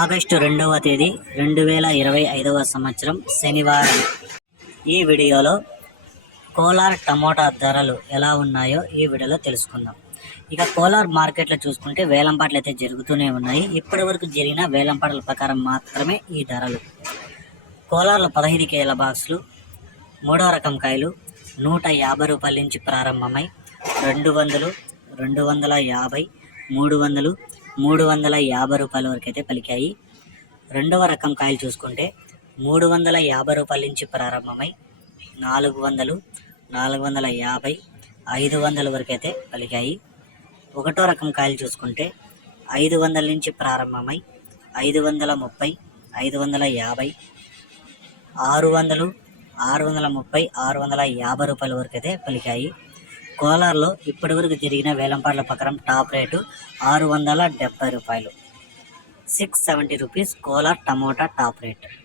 August రెండవ తేదీ రెండు వేల ఇరవై ఐదవ సంవత్సరం శనివారం. ఈ వీడియోలో కోలార్ టమోటా ధరలు ఎలా ఉన్నాయో ఈ వీడియోలో తెలుసుకుందాం. ఇక కోలార్ మార్కెట్లో చూసుకుంటే వేలంపాట్లు అయితే జరుగుతూనే ఉన్నాయి. ఇప్పటి వరకు జరిగిన వేలంపాటల ప్రకారం మాత్రమే ఈ ధరలు. కోలార్లో పదహైదు కేల బాక్సులు మూడో రకం కాయలు నూట యాభై రూపాయల నుంచి ప్రారంభమై రెండు వందలు రెండు వందల యాభై మూడు వందలు మూడు వందల యాభై రూపాయల వరకు అయితే పలికాయి. రెండవ రకం కాయలు చూసుకుంటే మూడు వందల యాభై రూపాయల నుంచి ప్రారంభమై నాలుగు వందలు నాలుగు వందల యాభై ఐదు వందల వరకు అయితే పలికాయి. ఒకటో రకం కాయలు చూసుకుంటే ఐదు వందల నుంచి ప్రారంభమై ఐదు వందల ముప్పై ఐదు వందల యాభై ఆరు వందలు ఆరు వందల ముప్పై ఆరు వందల యాభై రూపాయల వరకు అయితే పలికాయి. కోలార్లో ఇప్పటివరకు జరిగిన వేలంపాట్ల ప్రకారం టాప్ రేటు ఆరు వందల డెబ్బై రూపాయలు. Six seventy rupees Kolar tomato top rate.